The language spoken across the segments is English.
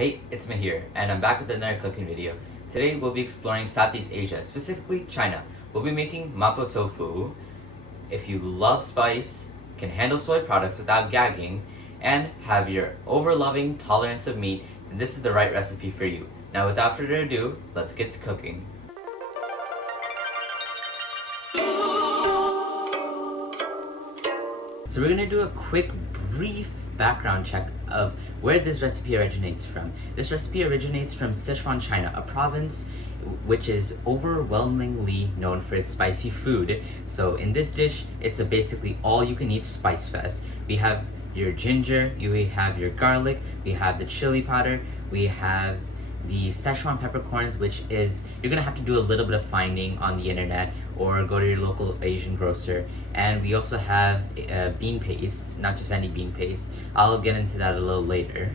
Hey, it's Mahir, and I'm back with another cooking video. Today we'll be exploring Southeast Asia, specifically China. We'll be making mapo tofu. If you love spice, can handle soy products without gagging, and have your over-loving tolerance of meat, then this is the right recipe for you. Now without further ado, let's get to cooking. So we're gonna do a quick, brief background check of where this recipe originates from. This recipe originates from Sichuan, China, a province which is overwhelmingly known for its spicy food. So in this dish, it's a basically all-you-can-eat spice fest. We have your ginger, we have your garlic, we have the chili powder, we have the Szechuan peppercorns, which is, you're gonna have to do a little bit of finding on the internet or go to your local Asian grocer. And we also have bean paste, not just any bean paste. I'll get into that a little later.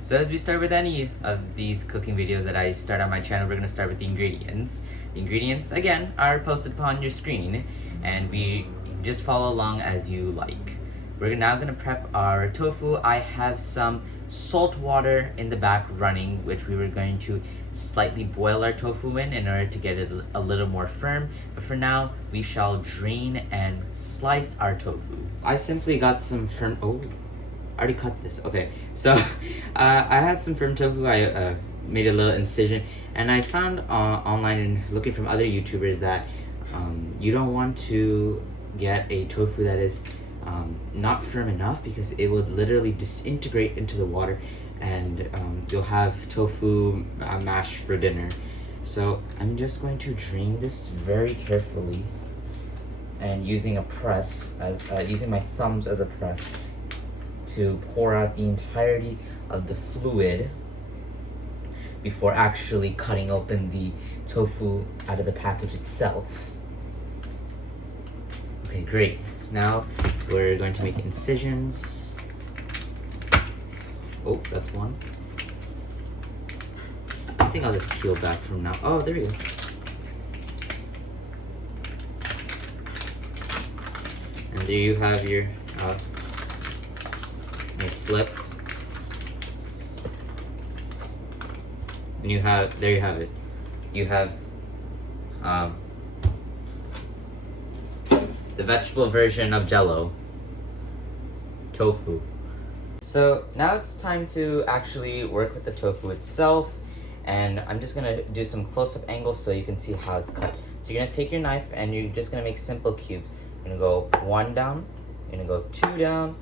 So as we start with any of these cooking videos that I start on my channel, we're gonna start with the ingredients. The ingredients, again, are posted upon your screen, and we just follow along as you like. We're now gonna prep our tofu. I have some salt water in the back running, which we were going to slightly boil our tofu in order to get it a little more firm. But for now, we shall drain and slice our tofu. I simply got some firm, I already cut this, okay. So I had some firm tofu, I made a little incision, and I found online and looking from other YouTubers that you don't want to get a tofu that is not firm enough, because it would literally disintegrate into the water and you'll have tofu mash for dinner. So I'm just going to drain this very carefully and using a press, using my thumbs as a press to pour out the entirety of the fluid before actually cutting open the tofu out of the package itself. Okay, great. Now we're going to make incisions. Oh, that's one. I think I'll just peel back from now. Oh, there we go. And there you have your flip. And there you have it. You have the vegetable version of Jello, tofu. So now it's time to actually work with the tofu itself, and I'm just gonna do some close-up angles so you can see how it's cut. So you're gonna take your knife and you're just gonna make simple cubes. You're gonna go 1 down, you're gonna go 2 down,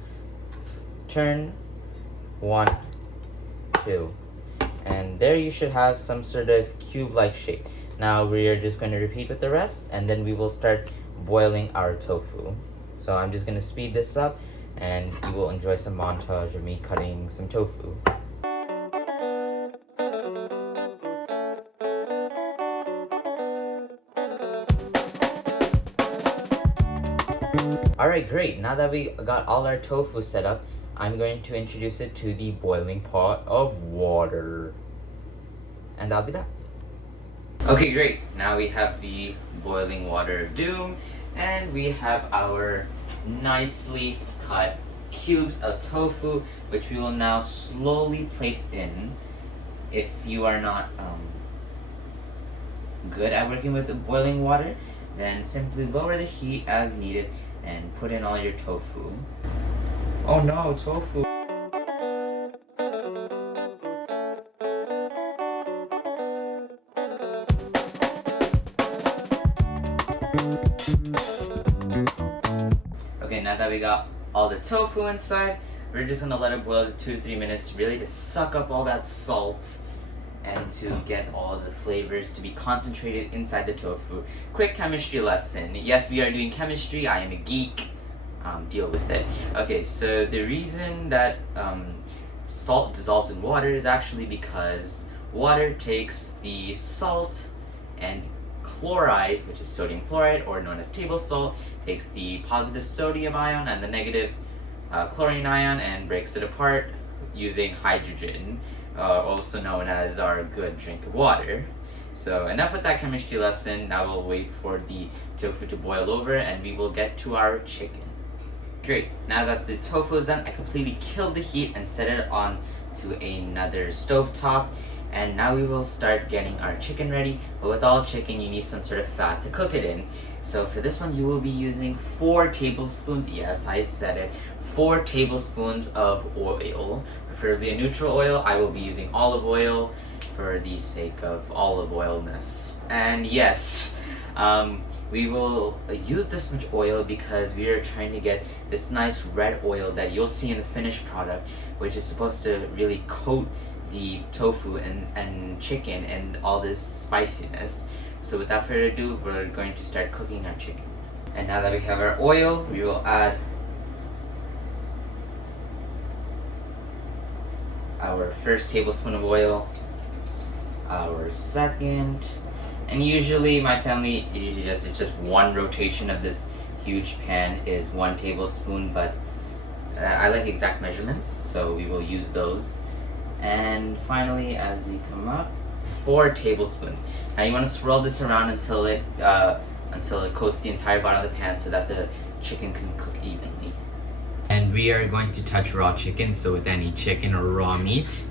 turn, 1, 2. And there you should have some sort of cube-like shape. Now we are just going to repeat with the rest, and then we will start boiling our tofu. So I'm just going to speed this up, and you will enjoy some montage of me cutting some tofu. Alright, great. Now that we got all our tofu set up, I'm going to introduce it to the boiling pot of water. And that'll be that. Okay, great. Now we have the boiling water of doom, and we have our nicely cut cubes of tofu, which we will now slowly place in. If you are not good at working with the boiling water, then simply lower the heat as needed and put in all your tofu. Oh no, tofu. Okay, now that we got all the tofu inside, we're just gonna let it boil for 2 to 3 minutes, really to suck up all that salt and to get all the flavors to be concentrated inside the tofu. Quick chemistry lesson. Yes, we are doing chemistry. I am a geek. Deal with it. Okay, so the reason that salt dissolves in water is actually because water takes the salt and chloride, which is sodium chloride, or known as table salt, takes the positive sodium ion and the negative chlorine ion and breaks it apart using hydrogen, also known as our good drink of water. So enough with that chemistry lesson. Now we'll wait for the tofu to boil over and we will get to our chicken. Great, now that the tofu is done, I completely killed the heat and set it on to another stove top. And now we will start getting our chicken ready. But with all chicken, you need some sort of fat to cook it in. So for this one, you will be using 4 tablespoons, yes, I said it, 4 tablespoons of oil. Preferably a neutral oil. I will be using olive oil for the sake of olive oilness. And yes, we will use this much oil because we are trying to get this nice red oil that you'll see in the finished product, which is supposed to really coat the tofu and chicken and all this spiciness. So without further ado, we're going to start cooking our chicken. And now that we have our oil, we will add our first tablespoon of oil, our second, and usually my family it's just one rotation of this huge pan is 1 tablespoon, but I like exact measurements, so we will use those. And finally, as we come up, 4 tablespoons. Now you want to swirl this around until it coats the entire bottom of the pan so that the chicken can cook evenly. And we are going to touch raw chicken, so with any chicken or raw meat,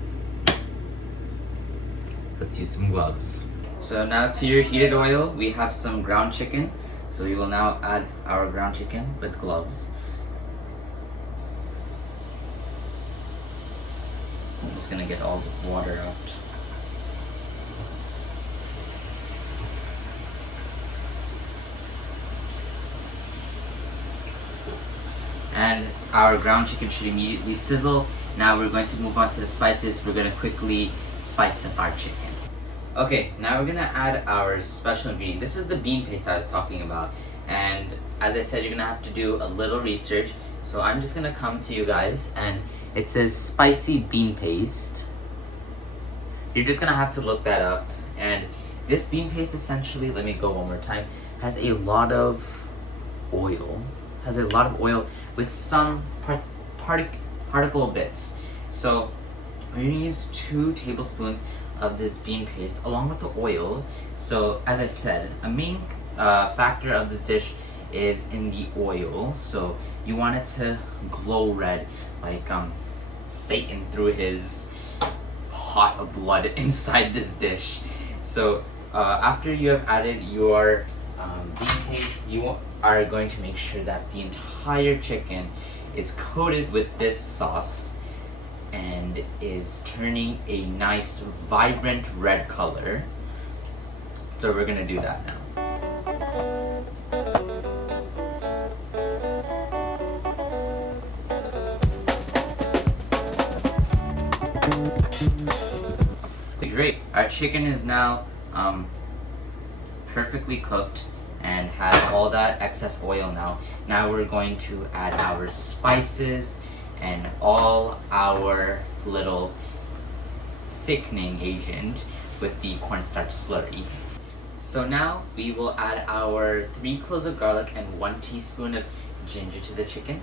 let's use some gloves. So now to your heated oil, we have some ground chicken. So we will now add our ground chicken with gloves. I'm just gonna get all the water out. And our ground chicken should immediately sizzle. Now we're going to move on to the spices. We're gonna quickly spice up our chicken. Okay, now we're gonna add our special ingredient. This was the bean paste I was talking about. And as I said, you're gonna have to do a little research. So I'm just gonna come to you guys, and it says spicy bean paste. You're just gonna have to look that up. And this bean paste essentially, let me go one more time, has a lot of oil. With some particle bits. So we're gonna use 2 tablespoons of this bean paste along with the oil. So as I said, a main factor of this dish is in the oil. So you want it to glow red, like Satan threw his hot blood inside this dish. So after you have added your bean paste, you are going to make sure that the entire chicken is coated with this sauce and is turning a nice vibrant red color. So we're gonna do that now. Great, our chicken is now perfectly cooked and has all that excess oil now. Now we're going to add our spices and all our little thickening agent with the cornstarch slurry. So now we will add our 3 cloves of garlic and 1 teaspoon of ginger to the chicken.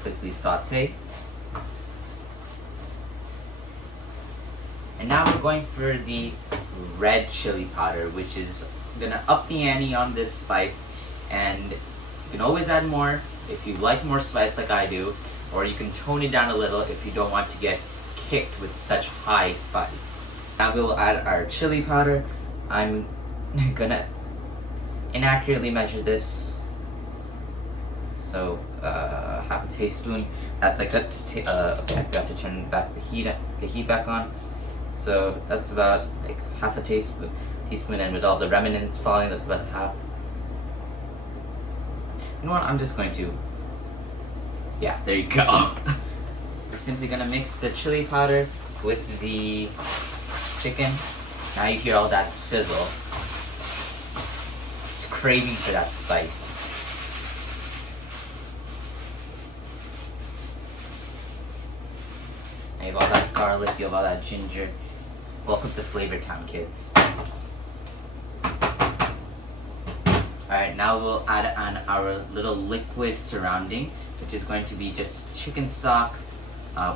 Quickly saute. And now we're going for the red chili powder, which is gonna up the ante on this spice. And you can always add more if you like more spice like I do, or you can tone it down a little if you don't want to get kicked with such high spice. Now we will add our chili powder. I'm gonna inaccurately measure this. So half a teaspoon. That's like that. Okay, I forgot to turn back the heat back on. So that's about like half a teaspoon, and with all the remnants falling, that's about half. You know what? I'm just going to. Yeah, there you go. We're simply gonna mix the chili powder with the chicken. Now you hear all that sizzle. It's craving for that spice. You have all that garlic, you have all that ginger. Welcome to Flavor Town, kids. Alright, now we'll add on our little liquid surrounding, which is going to be just chicken stock,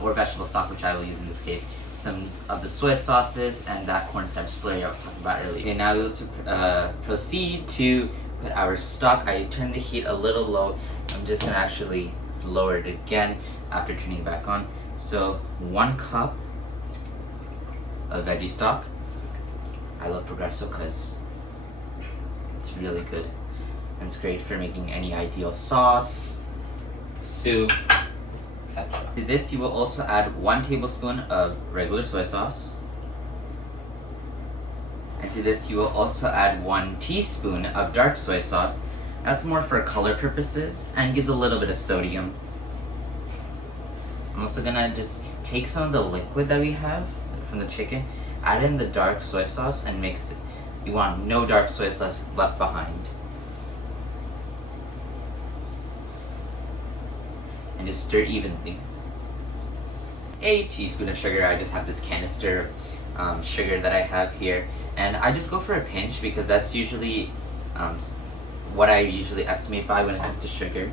or vegetable stock, which I will use in this case, some of the soy sauces, and that cornstarch slurry I was talking about earlier. Okay, now we will proceed to put our stock. I turned the heat a little low. I'm just gonna actually lower it again after turning it back on. So 1 cup of veggie stock. I love Progresso because it's really good. And it's great for making any ideal sauce, soup, etc. To this you will also add 1 tablespoon of regular soy sauce. And to this you will also add 1 teaspoon of dark soy sauce. That's more for color purposes and gives a little bit of sodium. I'm also gonna just take some of the liquid that we have from the chicken, add in the dark soy sauce and mix it. You want no dark soy sauce left behind. And just stir evenly. A teaspoon of sugar. I just have this canister of sugar that I have here, and I just go for a pinch because that's usually what I usually estimate by when it comes to sugar.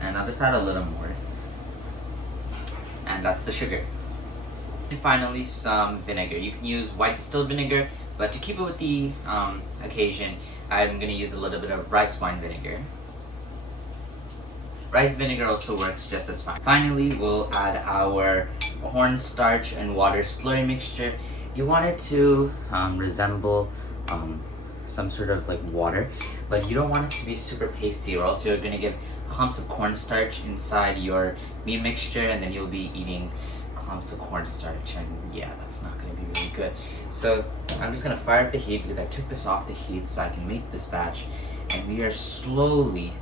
And I'll just add a little more, and that's the sugar. And finally, some vinegar. You can use white distilled vinegar, but to keep it with the occasion, I'm going to use a little bit of rice wine vinegar. Rice vinegar also works just as fine. Finally, we'll add our cornstarch and water slurry mixture. You want it to resemble some sort of like water, but you don't want it to be super pasty, or else you're going to get clumps of cornstarch inside your meat mixture, and then you'll be eating clumps of cornstarch, and yeah, that's not going to be really good. So I'm just going to fire up the heat because I took this off the heat so I can make this batch, and we are slowly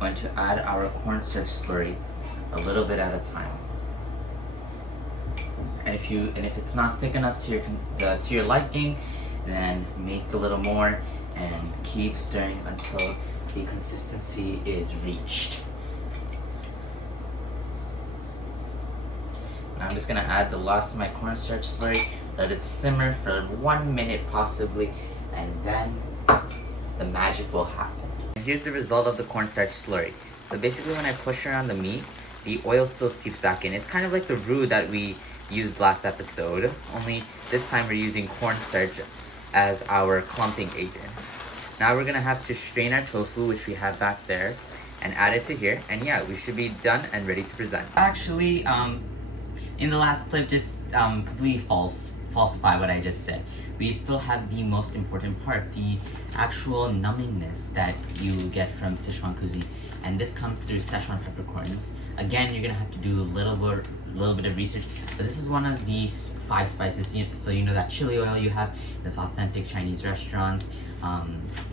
going to add our cornstarch slurry a little bit at a time. And if it's not thick enough to your liking, then make a little more and keep stirring until the consistency is reached. I'm just gonna add the last of my cornstarch slurry, let it simmer for 1 minute possibly, and then the magic will happen. And here's the result of the cornstarch slurry. So basically when I push around the meat, the oil still seeps back in. It's kind of like the roux that we used last episode, only this time we're using cornstarch as our clumping agent. Now we're gonna have to strain our tofu, which we have back there, and add it to here, and yeah, we should be done and ready to present. Actually, in the last clip, just completely falsify what I just said. We still have the most important part, the actual numbingness that you get from Sichuan cuisine, and this comes through Szechuan peppercorns. Again, you're gonna have to do a little bit of research, but this is one of these 5 spices. So you know that chili oil you have, that's authentic Chinese restaurants.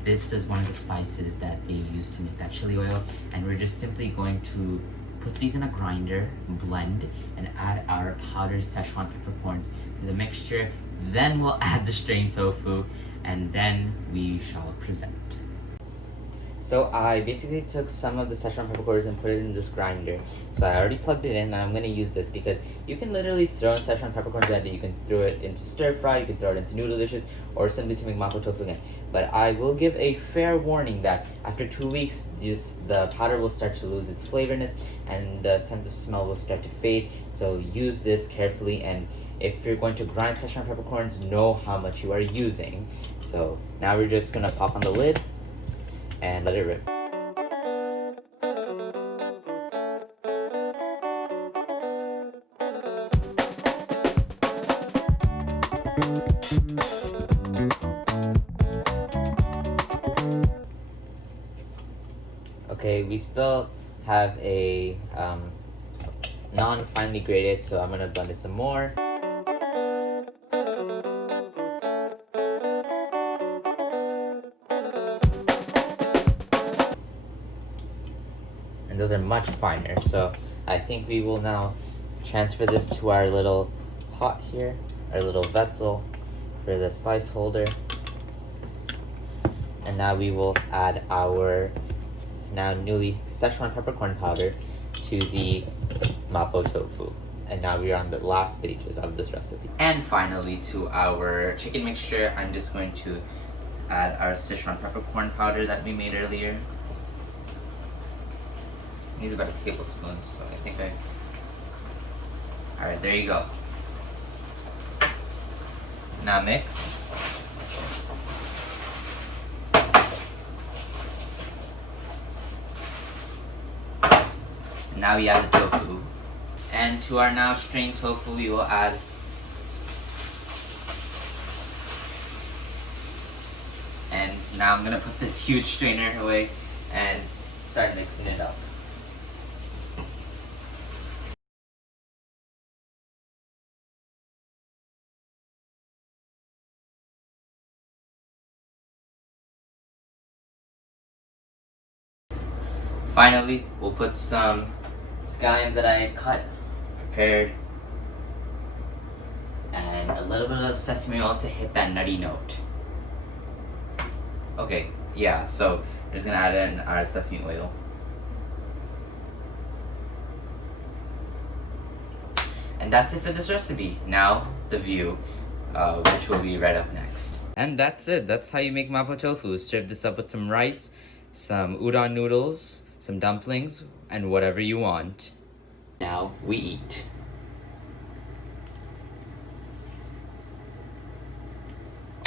This is one of the spices that they use to make that chili oil, and we're just simply going to put these in a grinder, blend, and add our powdered Szechuan peppercorns to the mixture. Then we'll add the strained tofu, and then we shall present. So I basically took some of the Szechuan peppercorns and put it in this grinder. So I already plugged it in, and I'm going to use this because you can literally throw in Szechuan peppercorns blended. You can throw it into stir fry, you can throw it into noodle dishes, or simply to make mapo tofu again. But I will give a fair warning that after 2 weeks, the powder will start to lose its flavorness and the sense of smell will start to fade. So use this carefully, and if you're going to grind Szechuan peppercorns, know how much you are using. So now we're just going to pop on the lid and let it rip. Okay, we still have a non-finely grated, so I'm gonna blend it some more. And those are much finer, so I think we will now transfer this to our little pot here, our little vessel for the spice holder. And now we will add our now newly Szechuan peppercorn powder to the mapo tofu. And now we are on the last stages of this recipe. And finally, to our chicken mixture, I'm just going to add our Szechuan peppercorn powder that we made earlier. Use about a tablespoon, so I think Alright, there you go. Now mix. Now we add the tofu. And to our now strained tofu, we will add and now I'm gonna put this huge strainer away and start mixing it up. Finally, we'll put some scallions that I cut, prepared, and a little bit of sesame oil to hit that nutty note. Okay, yeah, so we're just gonna add in our sesame oil. And that's it for this recipe. Now, the view, which will be right up next. And that's it. That's how you make mapo tofu. Serve this up with some rice, some udon noodles, some dumplings, and whatever you want. Now we eat.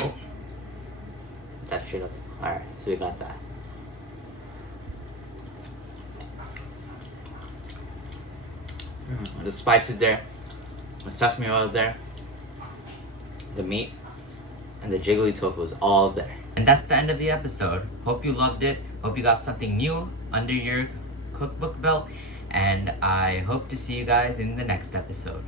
Oh, that's straight up. Alright, so we got that. The spice is there, the sesame oil is there, the meat, and the jiggly tofu is all there. And that's the end of the episode. Hope you loved it. Hope you got something new under your cookbook belt. And I hope to see you guys in the next episode.